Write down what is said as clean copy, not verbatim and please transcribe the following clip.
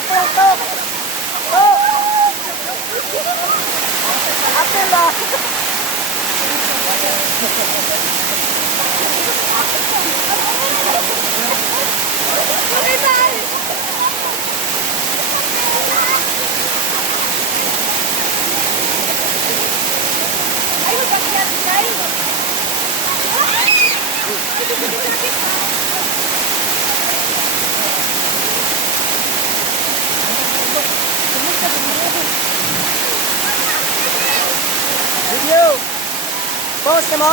Apil to. To. Apil lah. Ayo bagian guys. Video. Post mo.